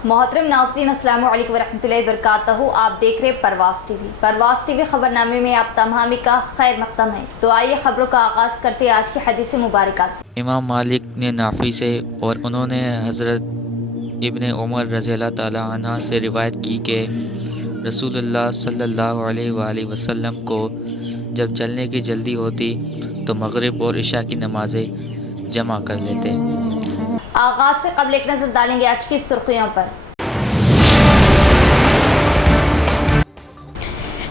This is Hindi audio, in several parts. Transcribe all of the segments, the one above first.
मोहतरम नाज़रीन अस्सलामु अलैकुम वरहमतुल्लाहि वबरकातुहू। आप देख रहे परवास टीवी खबरनामे में आप तमामी का खैर मक़दम है। तो आइए खबरों का आगाज़ करते हैं आज की हदीस मुबारका से। इमाम मालिक ने नाफ़ी से और उन्होंने हज़रत इब्ने उमर रज़ियल्लाहु ताला अन्हा से रिवायत की कि रसूलुल्लाह सल्लल्लाहु अलैहि वसल्लम को जब चलने की जल्दी होती तो मगरिब और इशा की नमाज़ें जमा कर लेते। आगाज़ से कबल एक नज़र डालेंगे आज की सुर्खियों पर।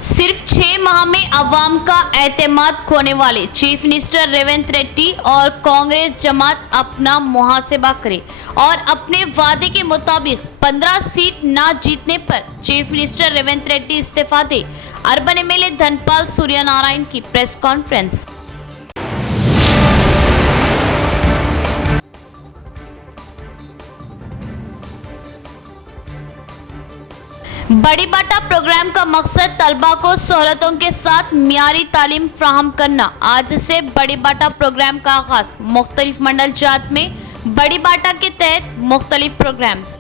सिर्फ 6 माह में अवाम का एतमाद खोने वाले चीफ मिनिस्टर रेवंत रेड्डी और कांग्रेस जमात अपना मुहासिबा करे और अपने वादे के मुताबिक 15 सीट ना जीतने पर चीफ मिनिस्टर रेवंत रेड्डी इस्तीफा दे। अर्बन एमएलए धनपाल सूर्यनारायण की प्रेस कॉन्फ्रेंस। बड़ी बाटा प्रोग्राम का मकसद तलबा को सहूलतों के साथ मियारी तालीम फ्राहम करना। आज से बड़ी बाटा प्रोग्राम का आगाज। मुख्तलिफ मंडल जात में बड़ी बाटा के तहत मुख्तलिफ प्रोग्राम्स।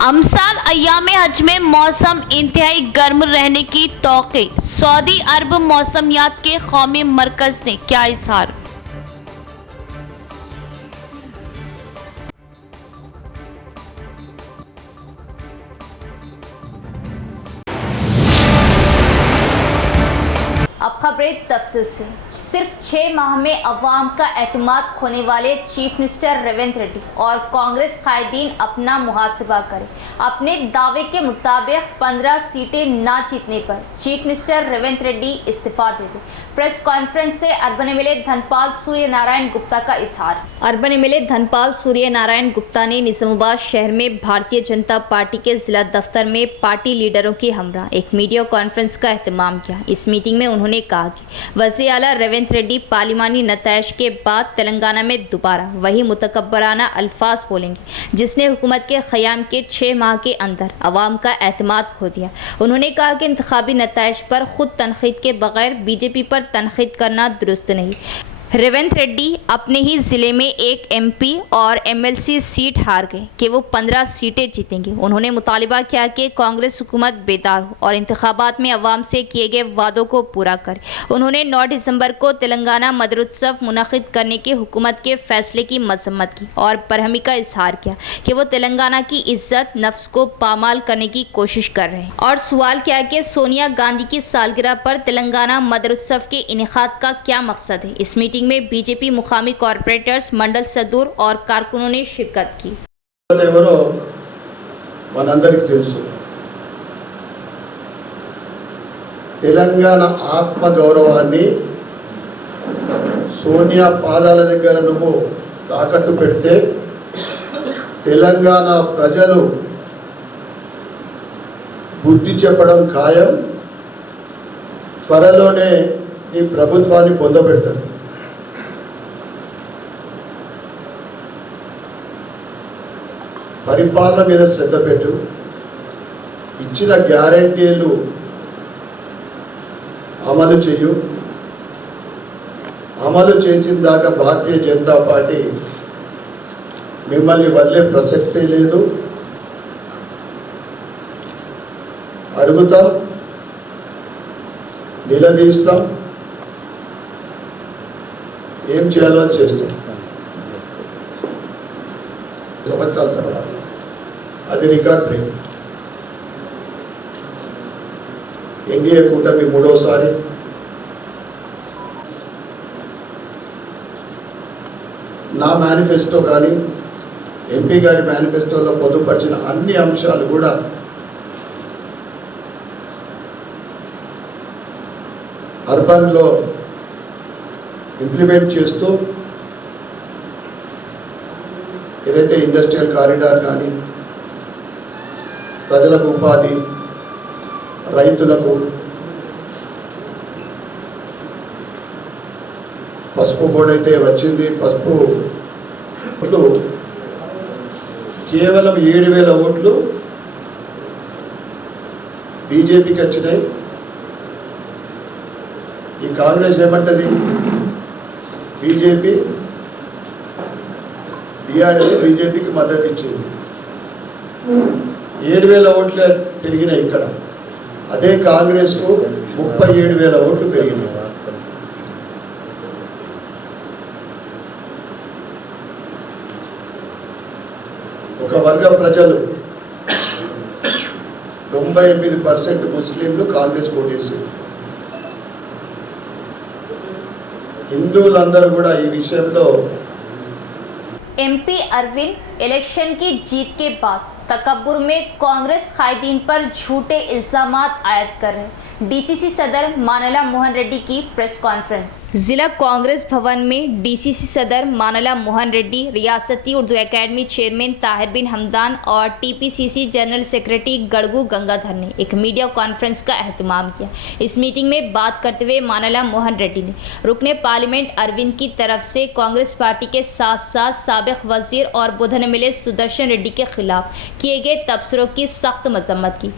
अमसाल अय्याम हज में मौसम इंतहाई गर्म रहने की तौक़ी। सऊदी अरब मौसमियात के कौमी मरकज ने क्या इजहार। अब खबरें तफसील से। सिर्फ 6 माह में अवाम का एतमाद खोने वाले चीफ मिनिस्टर रेवंत रेड्डी और कांग्रेस कायदीन अपना मुहासिबा करें। अपने दावे के मुताबिक 15 सीटें ना जीतने पर चीफ मिनिस्टर रेवंत रेड्डी इस्तीफा दे दें। प्रेस कॉन्फ्रेंस से अर्बन एमएलए धनपाल सूर्यनारायण गुप्ता का इजहार। अर्बन एमएलए धनपाल सूर्यनारायण गुप्ता ने निजामाबाद शहर में भारतीय जनता पार्टी के जिला दफ्तर में पार्टी लीडरों के हमरा एक मीडिया कॉन्फ्रेंस का एहतमाम किया। इस मीटिंग में उन्होंने कहा कि वज़ीर आला रेवंत रेड्डी पार्लिमानी नताइज के बाद तेलंगाना में दोबारा वही मुतकब्बराना अल्फाज बोलेंगे जिसने हुकूमत के क़याम के 6 माह के अंदर अवाम का एतमाद खो दिया। उन्होंने कहा कि इंतखाबी नताइज पर खुद तनकीद के बगैर बीजेपी पर तनकीद करना दुरुस्त नहीं। रेवंत रेड्डी अपने ही ज़िले में एक एमपी और एमएलसी सीट हार गए कि वो 15 सीटें जीतेंगे। उन्होंने मुतालिबा किया कि कांग्रेस हुकूमत बेदार हो और इंतखाबात में अवाम से किए गए वादों को पूरा करे। उन्होंने 9 दिसंबर को तेलंगाना मदरोत्सव मुनक़िद करने के हुकूमत के फैसले की मजम्मत की और बरहमी का इजहार किया कि वो तेलंगाना की इज्जत नफ्स को पामाल करने की कोशिश कर रहे हैं और सवाल किया कि सोनिया गांधी की सालगिरह पर तेलंगाना मदरोत्सव के इनेकाद का क्या मकसद है। इस मीटिंग में बीजेपी मुकामी कॉर्पोरेटर्स मंडल सदूर और कारकुनों ने शिरकत की। తెలంగాణ ఆత్మ గౌరవాన్ని సోనియా పాదాల దగ్గర నువ్వు తాకట్టు పెడితే తెలంగాణ ప్రజలు బుద్ధి చెప్పడం ఖాయం। త్వరలోనే ఈ ప్రభుత్వాన్ని పొందబెడతారు। పరిపాలన మీద శ్రద్ధ పెట్టు, ఇచ్చిన గ్యారెంటీలు అమలు చేయు। అమలు చేసిన దాకా భారతీయ జనతా పార్టీ మిమ్మల్ని వదిలే ప్రసక్తే లేదు। అడుగుతాం, నిలదీస్తాం, ఏం చేయాలో చేస్తాం। సంవత్సరాల తర్వాత అది రికార్డ్ బ్రేక్। ఎన్డీఏ కూటమి 3వసారి నా మేనిఫెస్టో కానీ ఎంపీ గారి మేనిఫెస్టోలో పొందుపరిచిన అన్ని అంశాలు కూడా అర్బన్లో ఇంప్లిమెంట్ చేస్తూ ఏదైతే ఇండస్ట్రియల్ కారిడార్ కానీ ప్రజలకు ఉపాధి, రైతులకు పసుపు బోర్డు అయితే వచ్చింది। పసుపు కేవలం 7,000 ఓట్లు బీజేపీకి వచ్చినాయి। ఈ కాంగ్రెస్ ఏమంటది, బీజేపీ బీఆర్ఎస్ బీజేపీకి మద్దతు ఇచ్చింది, 7,000 ఓట్లు పెరిగినాయి. ఇక్కడ అదే కాంగ్రెస్కు 37,000 ఓట్లు పెరిగినాయి. ఒక వర్గ ప్రజలు 98% ముస్లింలు కాంగ్రెస్ ఓటేసారు. హిందువులందరూ కూడా ఈ విషయంలో एमपी अरविंद इलेक्शन की जीत के बाद तकब्बुर में कांग्रेस कायदीन पर झूठे इल्जामात आयद कर रहे। डीसीसी सदर मानला मोहन रेड्डी की प्रेस कॉन्फ्रेंस। जिला कांग्रेस भवन में डीसीसी सदर मानला मोहन रेड्डी, रियासती उर्दू एकेडमी चेयरमैन ताहिर बिन हमदान और टीपीसीसी जनरल सेक्रेटरी गड़गू गंगाधर ने एक मीडिया कॉन्फ्रेंस का एहतमाम किया। इस मीटिंग में बात करते हुए मानला मोहन रेड्डी ने रुकने पार्लियामेंट अरविंद की तरफ से कांग्रेस पार्टी के साथ साथ साबिक वजीर और बुधन मिले सुदर्शन रेड्डी के खिलाफ किए गए तबसरों की सख्त मजम्मत की।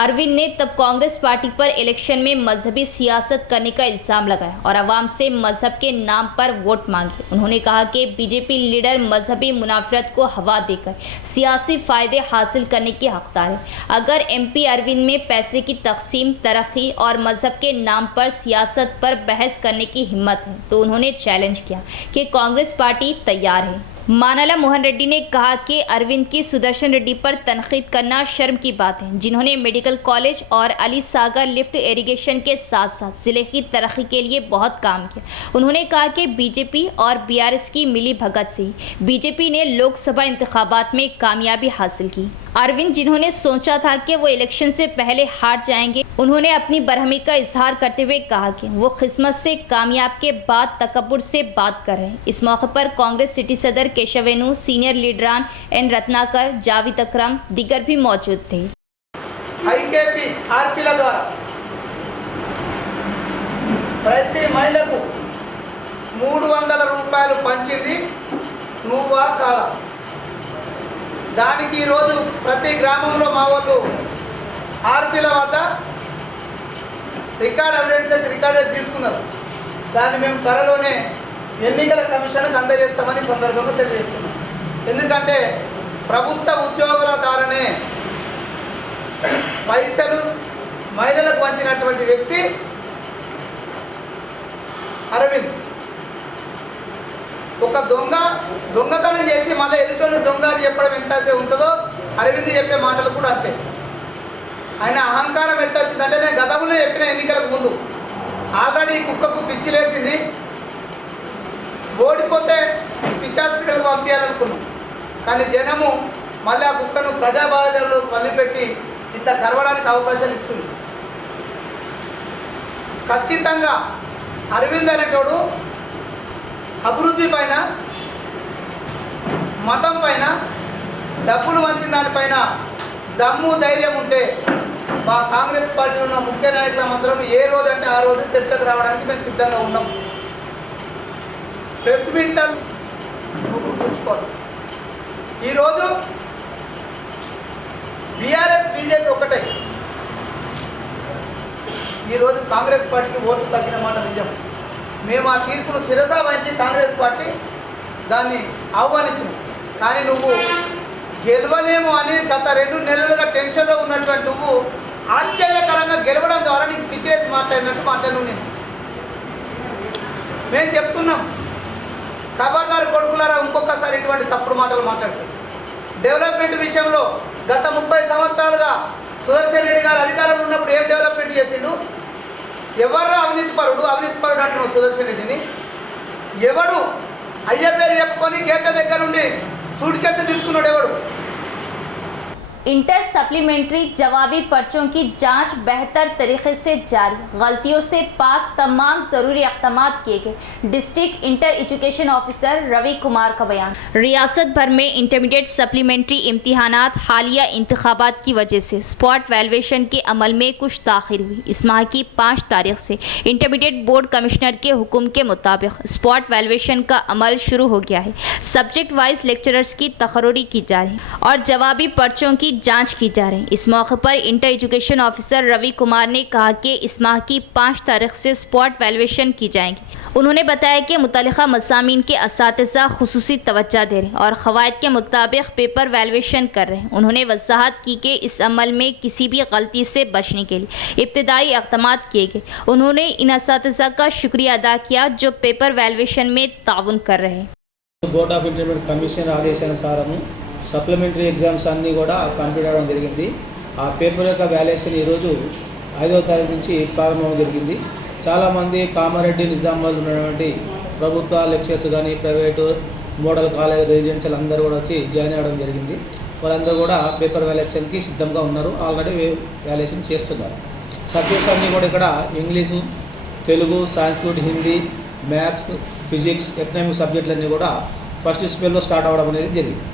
अरविंद ने तब कांग्रेस पार्टी पर इलेक्शन में मजहबी सियासत करने का इल्ज़ाम लगाया और आवाम से मजहब के नाम पर वोट मांगे। उन्होंने कहा कि बीजेपी लीडर मजहबी मुनाफरत को हवा देकर सियासी फ़ायदे हासिल करने के हकदार है। अगर एमपी अरविंद में पैसे की तकसीम, तरक्की और मजहब के नाम पर सियासत पर बहस करने की हिम्मत है तो उन्होंने चैलेंज किया कि कांग्रेस पार्टी तैयार है। मानला मोहन रेड्डी ने कहा कि अरविंद की सुदर्शन रेड्डी पर तनकीद करना शर्म की बात है, जिन्होंने मेडिकल कॉलेज और अली सागर लिफ्ट इरिगेशन के साथ साथ ज़िले की तरक्की के लिए बहुत काम किया। उन्होंने कहा कि बीजेपी और बीआरएस की मिली भगत से बीजेपी ने लोकसभा इंतखाबात में कामयाबी हासिल की। अरविंद, जिन्होंने सोचा था कि वो इलेक्शन से पहले हार जाएंगे, उन्होंने अपनी बरहमी का इजहार करते हुए कहा कि वो किस्मत से कामयाब के बाद तकब्बुर से बात कर रहे हैं। इस मौके पर कांग्रेस सिटी सदर केशवेनु, सीनियर लीडरान एन रत्नाकर, जावेद अकरम, दीगर भी मौजूद थे। ఐకేపీ ఆర్పీల ద్వారా ప్రతి మహిళకు 300 రూపాయలు పంచింది నువ్వా కాదా? దానికి ఈరోజు ప్రతి గ్రామంలో మా వాళ్ళు ఆర్పీల వద్ద రికార్డెడ్ తీసుకున్నారు. దాన్ని మేము త్వరలోనే ఎన్నికల కమిషన్కి అందజేస్తామని సందర్భంగా తెలియజేస్తున్నాం. ఎందుకంటే ప్రభుత్వ ఉద్యోగుల ద్వారానే పైసలు మహిళలకు పంచినటువంటి వ్యక్తి అరవింద్. ఒక దొంగతనం చేసి మళ్ళీ ఎదుటోళ్ళు దొంగ అని చెప్పడం ఎంతైతే ఉంటుందో అరవింద్ చెప్పే మాటలు కూడా అంతే. ఆయన అహంకారం ఎట్టొచ్చిందంటే నేను గతంలో చెప్పిన ఎన్నికలకు ముందు ఆల్రెడీ కుక్కకు పిచ్చిలేసింది, ఓడిపోతే పిచ్చి హాస్పిటల్కి పంపించాలనుకున్నాం. కానీ జనము మళ్ళీ ఆ కుక్కను ప్రజాబాధ్యతలో వదిలిపెట్టి ఇట్లా కరవడానికి అవకాశాలు ఇస్తుంది. ఖచ్చితంగా అరవింద్ అనేటోడు అభివృద్ధి పైన, మతం పైన, డబ్బులు వంచిన దానిపైన దమ్ము ధైర్యం ఉంటే మా కాంగ్రెస్ పార్టీలో ఉన్న ముఖ్య నాయకులందరం ఏ రోజు అంటే ఆ రోజు చర్చకు రావడానికి మేము సిద్ధంగా ఉన్నాం. ప్రెస్ మీట్ గుర్తుంచుకోవాలి. ఈరోజు బీఆర్ఎస్ బీజేపీ ఒకటే. ఈరోజు కాంగ్రెస్ పార్టీకి ఓట్లు తగ్గిన మాట నిజం. మేము ఆ తీర్పును శిరసా వహించి కాంగ్రెస్ పార్టీ దాన్ని ఆహ్వానించింది. కానీ నువ్వు గెలవలేము అని గత 2 నెలలుగా టెన్షన్లో ఉన్నటువంటి నువ్వు ఆశ్చర్యకరంగా గెలవడం ద్వారా నీకు పిచ్చేసి మాట్లాడినట్టు మాట్లాడు. మేము చెప్తున్నాం, ఖబర్దారు కొడుకులారా, ఇంకొకసారి ఇటువంటి తప్పుడు మాటలు మాట్లాడతారు. డెవలప్మెంట్ విషయంలో గత 30 సంవత్సరాలుగా సుదర్శన్ రెడ్డి గారు అధికారంలో ఉన్నప్పుడు ఏం డెవలప్మెంట్ చేసిండు? ఎవరు అవినీతి పరుడు అంటున్నావు సుదర్శన్ రెడ్డిని. ఎవడు అయ్య పేరు చెప్పుకొని గేట్ల దగ్గర నుండి సూట్ కేసు తీసుకున్నాడు? ఎవడు? इंटर सप्लीमेंट्री जवाबी पर्चों की जांच बेहतर तरीके से जारी, गलतियों से पाक तमाम जरूरी इक़दाम किए गए। District inter education officer Ravi Kumar का बयान। रियासत भर में इंटरमीडिएट सप्लीमेंट्री इम्तिहानात हालिया इंतखाबात की वजह से स्पॉट वैल्यूएशन के अमल में कुछ ताख़ीर हुई। इस माह की 5 तारीख से इंटरमीडिएट बोर्ड कमिश्नर के हुक्म के मुताबिक स्पॉट वैल्यूएशन का अमल शुरू हो गया है। सब्जेक्ट वाइज लेक्चरर्स की तकर्री की जा रही है और जवाबी पर्चों की की जांच की जा रही है। इस मौके पर inter education officer Ravi Kumar ने कहा कि इस माह की 5 तारीख से स्पॉट वैल्यूएशन की जाएंगी। उन्होंने बताया कि मुतल्लिका मज़ामीन के असातिज़ा खुसूसी तवज्जो दे रहे हैं और क़वाइद के मुताबिक पेपर वैल्यूएशन कर रहे हैं। उन्होंने वजाहत की कि इस अमल में किसी भी गलती से बचने के लिए इब्तिदाई इक़दामात किए गए। उन्होंने इन असातिज़ा का शुक्रिया अदा किया जो पेपर वैल्यूएशन में ताउन कर रहे हैं। బోర్డ్ ఆఫ్ ఇంటర్మీడియట్ కమిషన్ ఆదేశానుసారము సప్లిమెంటరీ ఎగ్జామ్స్ అన్నీ కూడా కంప్లీట్ అవ్వడం జరిగింది. ఆ పేపర్ యొక్క వాల్యుయేషన్ ఈరోజు 5వ తారీఖు నుంచి ప్రారంభం జరిగింది. చాలామంది కామారెడ్డి నిజామాబాద్ ఉన్నటువంటి ప్రభుత్వ లెక్చర్స్ కానీ ప్రైవేటు మోడల్ కాలేజ్ రెసిడెన్షియల్ అందరూ కూడా వచ్చి జాయిన్ అవ్వడం జరిగింది. వాళ్ళందరూ కూడా పేపర్ వాల్యుయేషన్కి సిద్ధంగా ఉన్నారు. ఆల్రెడీ వాల్యుయేషన్ చేస్తున్నారు. సబ్జెక్ట్స్ అన్నీ కూడా ఇక్కడ English, Telugu, Sanskrit, Hindi, maths, physics, economic సబ్జెక్టులన్నీ కూడా ఫస్ట్ స్పెల్లో స్టార్ట్ అవ్వడం అనేది జరిగింది.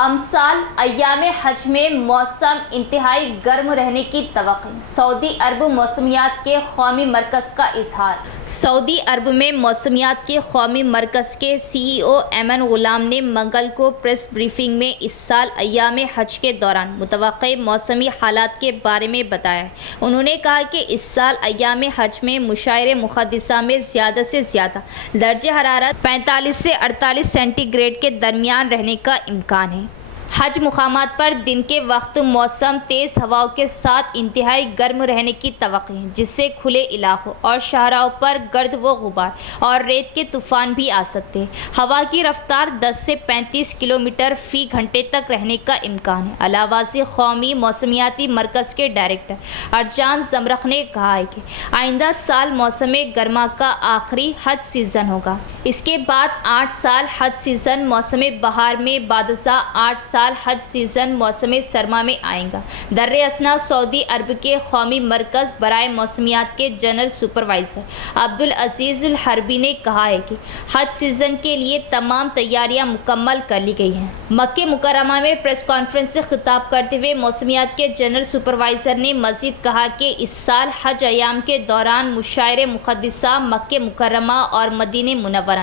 अमसाल अय्याम हज में मौसम इंतहाई गर्म रहने की तवक्को। सऊदी अरब मौसमियात के कौमी मरकज़ का इजहार। सऊदी अरब में मौसमियात के कौमी मरकज़ के CEO एमन गुलाम ने मंगल को प्रेस ब्रीफिंग में इस साल अय्याम हज के दौरान मुतवक्के मौसमी हालात के बारे में बताया। उन्होंने कहा कि इस साल अय्याम हज में मुशायरे मुक़द्दसा में ज़्यादा से ज़्यादा दर्जे हरारत 45 से 48 सेंटीग्रेड के दरमियान रहने का इम्कान है। हज मुकामात पर दिन के वक्त मौसम तेज़ हवाओं के साथ इंतहाई गर्म रहने की तवक्को है, जिससे खुले इलाकों और शहरों पर गर्द व गुबार और रेत के तूफ़ान भी आ सकते हैं। हवा की रफ्तार 10 से 35 किलोमीटर फ़ी घंटे तक रहने का इम्कान है। अलावाज़ी कौमी मौसमियाती मरकज़ के डायरेक्टर अर्जान जमरख ने कहा है कि आइंदा साल मौसम गर्मा का आखिरी हज सीज़न होगा। इसके बाद 8 साल हज सीज़न मौसम बहार में, बादशा 8 साल हज सीज़न मौसम सरमा में आएगा। दर्रे असना सऊदी अरब के कौमी मरकज़ बराए मौसमियात के जनरल सुपरवाइज़र अब्दुल अजीज़ अल हरबी ने कहा है कि हज सीज़न के लिए तमाम तैयारियां मुकम्मल कर ली गई हैं। मक्के मुकर्रमा में प्रेस कॉन्फ्रेंस से खिताब करते हुए मौसमियात के जनरल सुपरवाइज़र ने मज़ीद कहा कि इस साल हज अयाम के दौरान मुशायरे मुक़द्दसा मक्के मुकर्रमा और मदीने मुनव्वरा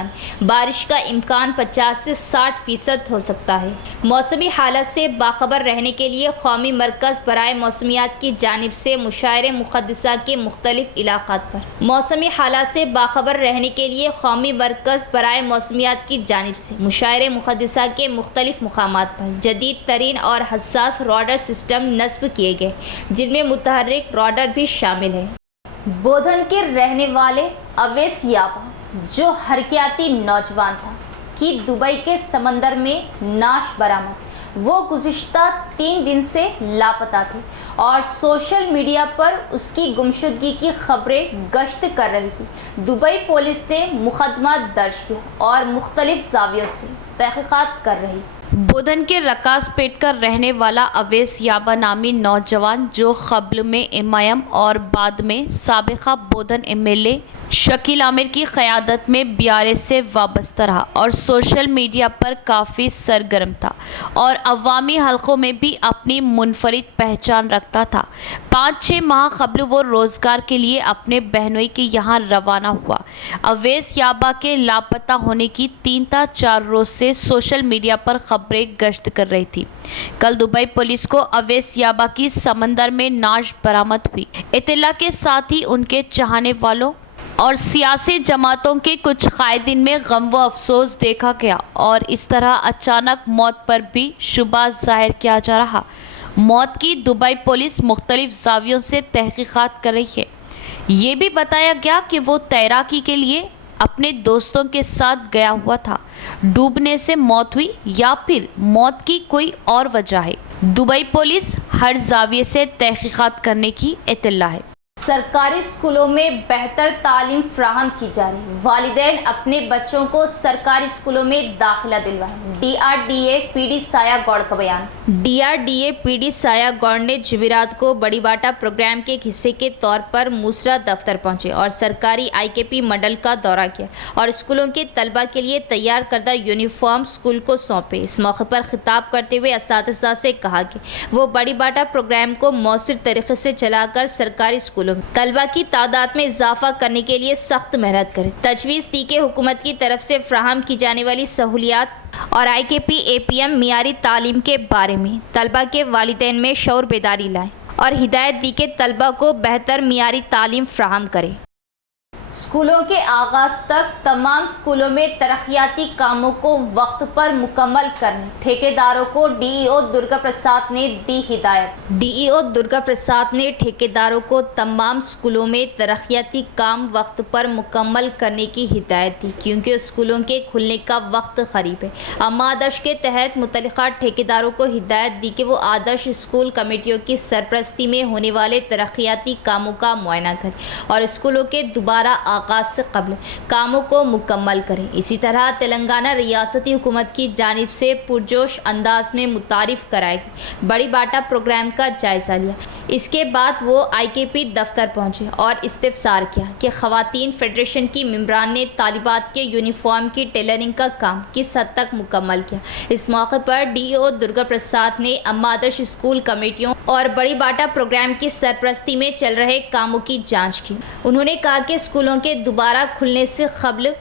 बारिश का इम्कान 50 से 60% हो सकता है। मौसमी हालत से बाखबर रहने के लिए कौमी मरकज़ बराए मौसमियात की जानिब से मुशायरे मुक़द्दसा के मुख्तलिफ इलाक़ात पर मौसमी हालत से बाखबर रहने के लिए कौमी मरकज़ बराए मौसमियात की जानिब से मुशायरे मुक़द्दसा के मुख्तलिफ मुकामात पर जदीद तरीन और हसास रॉडर सिस्टम नस्ब किए गए, जिनमें मुतहर्रिक रॉडर भी शामिल है। बोधन के रहने वाले अवैस याबा, जो हरकियाती नौजवान था, कि दुबई के समंदर में नाश बरामद। वो गुज़िश्ता 3 दिन से लापता थे और सोशल मीडिया पर उसकी गुमशुदगी की खबरें गश्त कर रही थी। दुबई पुलिस ने मुकदमा दर्ज किया और मुख्तलिफ ज़ावियों से तहक़ीक़ात कर रही। बोधन के रकासपेट का रहने वाला अवैस याबा नामी नौजवान, जो क़ब्ल में एमआईएम और बाद में साबिक़ा बोधन एमएलए शकील आमिर की क़यादत में बीआरएस से वाबस्ता रहा और सोशल मीडिया पर काफ़ी सरगर्म था और अवामी हलकों में भी अपनी मुनफरिद पहचान रखता था। 5-6 माह कबल वो रोज़गार के लिए अपने बहनोई के यहाँ रवाना हुआ। अवैस याबा के लापता होने की 3-4 रोज़ से सोशल मीडिया पर खबरें गश्त कर रही थी। कल दुबई पुलिस को अवैस याबा की समंदर में नाश बरामद हुई। इत्तला के साथ ही उनके चाहने वालों और सियासी जमातों के कुछ कायदीन में गम व अफसोस देखा गया और इस तरह अचानक मौत पर भी शुबा जाहिर किया जा रहा। मौत की दुबई पुलिस मुख्तलिफ ज़ावियों से तहक़ीक़ात कर रही है। ये भी बताया गया कि वो तैराकी के लिए अपने दोस्तों के साथ गया हुआ था। डूबने से मौत हुई या फिर मौत की कोई और वजह है, दुबई पुलिस हर ज़ाविये से तहक़ीक़ात करने की इत्तला है। सरकारी स्कूलों में बेहतर तालीम फ्राहम की जा रही। वालिदैन अपने बच्चों को सरकारी स्कूलों में दाखिला दिलवाएं। DRDA PD सायागौड़ का बयान। DRDA PD सायागौड़ ने जुमेरात को बड़ी बाटा प्रोग्राम के हिस्से के तौर पर मूसरा दफ्तर पहुंचे और सरकारी IKP मंडल का दौरा किया और स्कूलों के तलबा के लिए तैयार करदा यूनिफॉर्म स्कूल को सौंपे। इस मौके पर खिताब करते हुए असातिज़ा से कहा कि वो बड़ी बाटा प्रोग्राम को मौसर तरीके से चलाकर सरकारी स्कूलों तलबा की तादाद में इजाफा करने के लिए सख्त मेहनत करें। तजवीज़ दी कि हुकूमत की तरफ से फ्राहम की जाने वाली सहूलियात और IKP APM मियारी तालीम के बारे में तलबा के वालिदैन में शऊर बेदारी लाएं और हिदायत दी कि तलबा को बेहतर मियारी तालीम फ्राहम करें। स्कूलों के आगाज़ तक तमाम स्कूलों में तरक्याती कामों को वक्त पर मुकम्मल करने ठेकेदारों को DEO दुर्गा प्रसाद ने दी हिदायत। DEO दुर्गा प्रसाद ने ठेकेदारों को तमाम स्कूलों में तरक्याती काम वक्त पर मुकम्मल करने की हिदायत दी, क्योंकि स्कूलों के खुलने का वक्त करीब है। अम्मा आदर्श के तहत मुतल्लिका ठेकेदारों को हिदायत दी कि वो आदर्श स्कूल कमेटियों की सरपरस्ती में होने वाले तरक्याती कामों का मुआयना करें और स्कूलों के दोबारा आगाज से कबल कामों को मुकम्मल करें। इसी तरह तेलंगाना रियासती हुकूमत की जानिब से पुरजोश अंदाज में मुतारिफ कराएगी बड़ी बाटा प्रोग्राम का जायज़ा लिया। इसके बाद वो IKP दफ्तर पहुंचे और इस्तिफसार किया कि ख़वातीन फेडरेशन की मेंबरान ने तालिबात के यूनिफॉर्म की टेलरिंग का काम किस हद तक मुकम्मल किया। इस मौके पर DEO दुर्गा प्रसाद ने अम्मा आदर्श स्कूल कमेटियों और बड़ी बाटा प्रोग्राम की सरपरस्ती में चल रहे कामों की जाँच की। उन्होंने कहा कि स्कूलों के दोबारा खुलने से कबल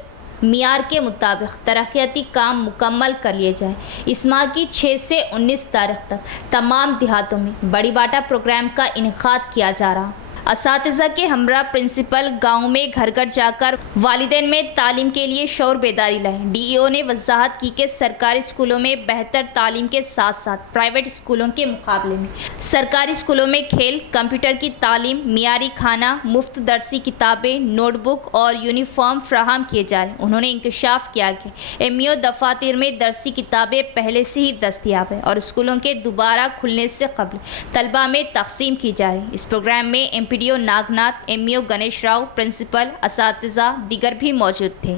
मियार के मुताबिक तरक्याती काम मुकम्मल कर लिए जाएं। इस माह की 6 से 19 तारीख तक तमाम देहातों में बड़ी बाटा प्रोग्राम का इनेकाद किया जा रहा। असातिज़ा के हमरा प्रिंसिपल गाँव में घर घर जाकर वालिदैन में तालीम के लिए शऊर बेदारी लाए। DEO ने वजाहत की कि सरकारी स्कूलों में बेहतर तालीम के साथ साथ प्राइवेट स्कूलों के मुकाबले में सरकारी स्कूलों में खेल, कंप्यूटर की तालीम, मियारी खाना, मुफ्त दरसी किताबें, नोटबुक और यूनिफॉर्म फ्राहम किए जा रहे हैं। उन्होंने इंकशाफ किया कि MEO दफातर में दरसी किताबें पहले से ही दस्तियाब है और स्कूलों के दोबारा खुलने से कबल तलबा में तकसीम की जा रही। इस प्रोग्राम में MPDO Nagnath, MEO Ganesh Rao, principal, असातिज़ा दीगर भी मौजूद थे।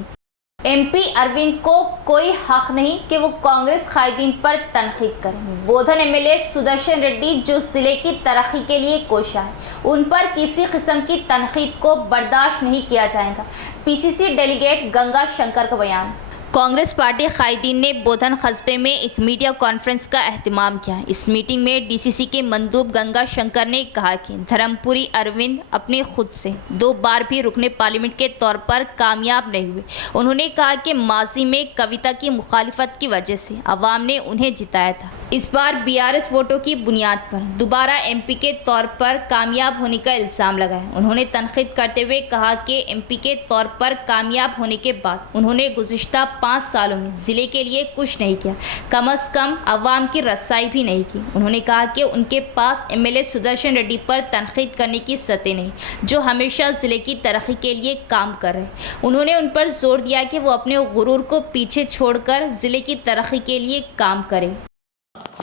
MP अरविंद को कोई हक नहीं कि वो कांग्रेस कायदीन पर तनकीद करें। बोधन MLA सुदर्शन रेड्डी जो जिले की तरक्की के लिए कोशा है, उन पर किसी किस्म की तनकीद को बर्दाश्त नहीं किया जाएगा। PCC डेलीगेट गंगा शंकर का बयान। कांग्रेस पार्टी कायदीन ने बोधन कस्बे में एक मीडिया कॉन्फ्रेंस का एहतमाम किया। इस मीटिंग में DCC के मंदूब गंगा शंकर ने कहा कि धर्मपुरी अरविंद अपने खुद से 2 बार भी रुकने पार्लियामेंट के तौर पर कामयाब नहीं हुए। उन्होंने कहा कि माजी में कविता की मुखालिफत की वजह से अवाम ने उन्हें जिताया था। इस बार BRS वोटों की बुनियाद पर दोबारा MP के तौर पर कामयाब होने का इल्ज़ाम लगाया। उन्होंने तनकीद करते हुए कहा कि MP के तौर पर कामयाब होने के बाद उन्होंने गुज़िश्ता 5 सालों में ज़िले के लिए कुछ नहीं किया, कम अज़ कम अवाम की रसाई भी नहीं की। उन्होंने कहा कि उनके पास MLA सुदर्शन रेड्डी पर तनकीद करने की सतह नहीं, जो हमेशा ज़िले की तरक्की के लिए काम कर रहे हैं। उन्होंने उन पर जोर दिया कि वो अपने गुरूर को पीछे छोड़कर ज़िले की तरक्की के लिए काम करें।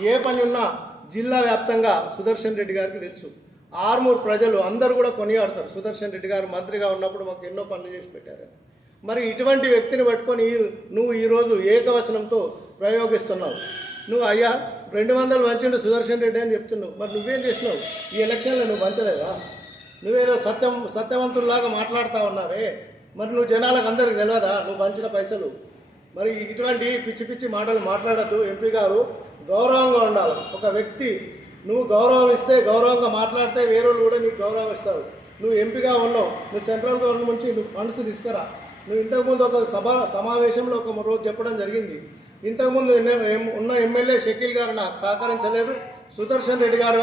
ఏ పని ఉన్నా జిల్లా వ్యాప్తంగా సుదర్శన్ రెడ్డి గారికి తెలుసు. ఆర్మూర్ ప్రజలు అందరూ కూడా కొనియాడతారు. సుదర్శన్ రెడ్డి గారు మంత్రిగా ఉన్నప్పుడు మాకు ఎన్నో పనులు చేసి పెట్టారు. మరి ఇటువంటి వ్యక్తిని పట్టుకొని నువ్వు ఈరోజు ఏకవచనంతో ప్రయోగిస్తున్నావు. నువ్వు అయ్యా 200 వంచిండు సుదర్శన్ రెడ్డి అని చెప్తున్నావు. మరి నువ్వేం చేసినావు? ఈ ఎలక్షన్లో నువ్వు పంచలేదా? నువ్వేదో సత్యవంతుల్లాగా మాట్లాడుతూ ఉన్నావే. మరి నువ్వు జనాలకు అందరికి తెలియదా నువ్వు పంచిన పైసలు? మరి ఇటువంటి పిచ్చి పిచ్చి మాటలు మాట్లాడద్దు. ఎంపీ గారు గౌరవంగా ఉండాలి. ఒక వ్యక్తి నువ్వు గౌరవం ఇస్తే, గౌరవంగా మాట్లాడితే వేరే వాళ్ళు కూడా నీకు గౌరవం ఇస్తారు. నువ్వు ఎంపీగా ఉన్నావు, నువ్వు సెంట్రల్ గవర్నమెంట్ నుంచి నువ్వు ఫండ్స్ తీసుకురా. నువ్వు ఇంతకుముందు ఒక సమావేశంలో ఒక రోజు చెప్పడం జరిగింది. ఇంతకుముందు ఉన్న ఎమ్మెల్యే షకీల్ గారు నాకు సహకరించలేదు, సుదర్శన్ రెడ్డి గారు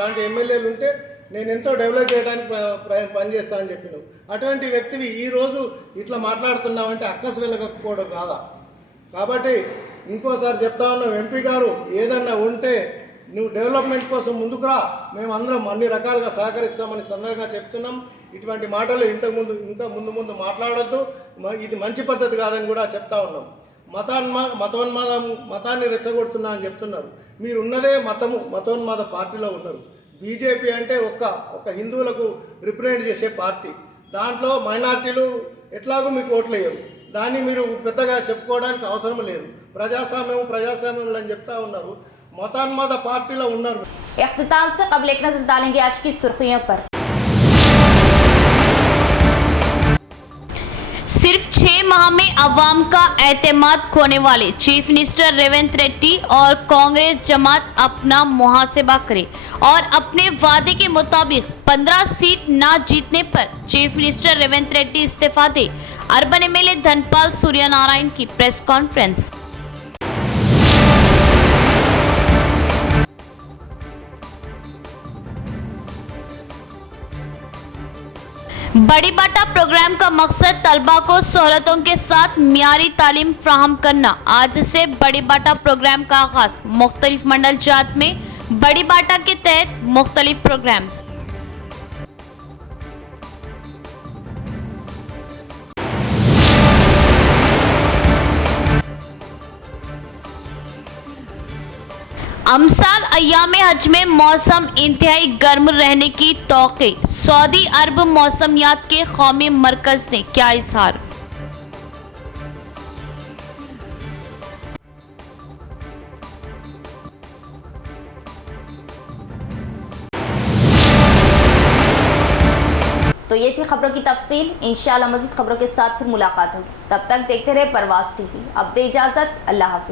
లాంటి ఎమ్మెల్యేలు ఉంటే నేను ఎంతో డెవలప్ చేయడానికి పనిచేస్తా అని చెప్పినావు. అటువంటి వ్యక్తివి ఈరోజు ఇట్లా మాట్లాడుతున్నావంటే అక్కసు వెళ్ళకపోవడం కాదా? కాబట్టి ఇంకోసారి చెప్తా ఉన్నాం, ఎంపీ గారు ఏదన్నా ఉంటే నువ్వు డెవలప్మెంట్ కోసం ముందుకు రా, మేమందరం అన్ని రకాలుగా సహకరిస్తామని సందర్భంగా చెప్తున్నాం. ఇటువంటి మాటలు ఇంకా ముందు మాట్లాడొద్దు. ఇది మంచి పద్ధతి కాదని కూడా చెప్తా ఉన్నాం. మతాన్ని రెచ్చగొడుతున్నా అని చెప్తున్నారు. మీరు ఉన్నదే మతోన్మాద పార్టీలో ఉన్నారు. బీజేపీ అంటే ఒక హిందువులకు రిప్రజెంట్ చేసే పార్టీ. దాంట్లో మైనార్టీలు ఎట్లాగో మీకు ఓట్లు వేయరు. దాన్ని మీరు పెద్దగా చెప్పుకోవడానికి అవసరం లేదు. ప్రజాస్వామ్యం అని చెప్తా ఉన్నారు. मतोन्माद पार्टीలో ఉన్నారు. इख्तिताम से कबल एक नजर डालेंगे आज की सुर्खियों पर। सिर्फ 6 माह में अवाम का एतमाद खोने वाले चीफ मिनिस्टर रेवंत रेड्डी और कांग्रेस जमात अपना मुहासिबा करे और अपने वादे के मुताबिक 15 सीट ना जीतने पर चीफ मिनिस्टर रेवंत रेड्डी इस्तीफा दे। अर्बन MLA धनपाल सूर्यनारायण की प्रेस कॉन्फ्रेंस। बड़ी बाटा प्रोग्राम का मकसद तलबा को सहूलतों के साथ मियारी तालीम फ्राहम करना। आज से बड़ी बाटा प्रोग्राम का आगाज। मुख्तलिफ मंडल जात में बड़ी बाटा के तहत मुख्तलिफ प्रोग्राम्स। अमसाल अय्याम हज में मौसम इंतहाई गर्म रहने की तौक़ी। सऊदी अरब मौसमियात के कौमी मरकज ने किया इजहार। तो ये थी खबरों की तफसील। इंशाअल्लाह मज़ीद खबरों के साथ फिर मुलाकात होगी। तब तक देखते रहे परवाज़ टीवी। अब दे इजाज़त, अल्लाह हाफ़िज़।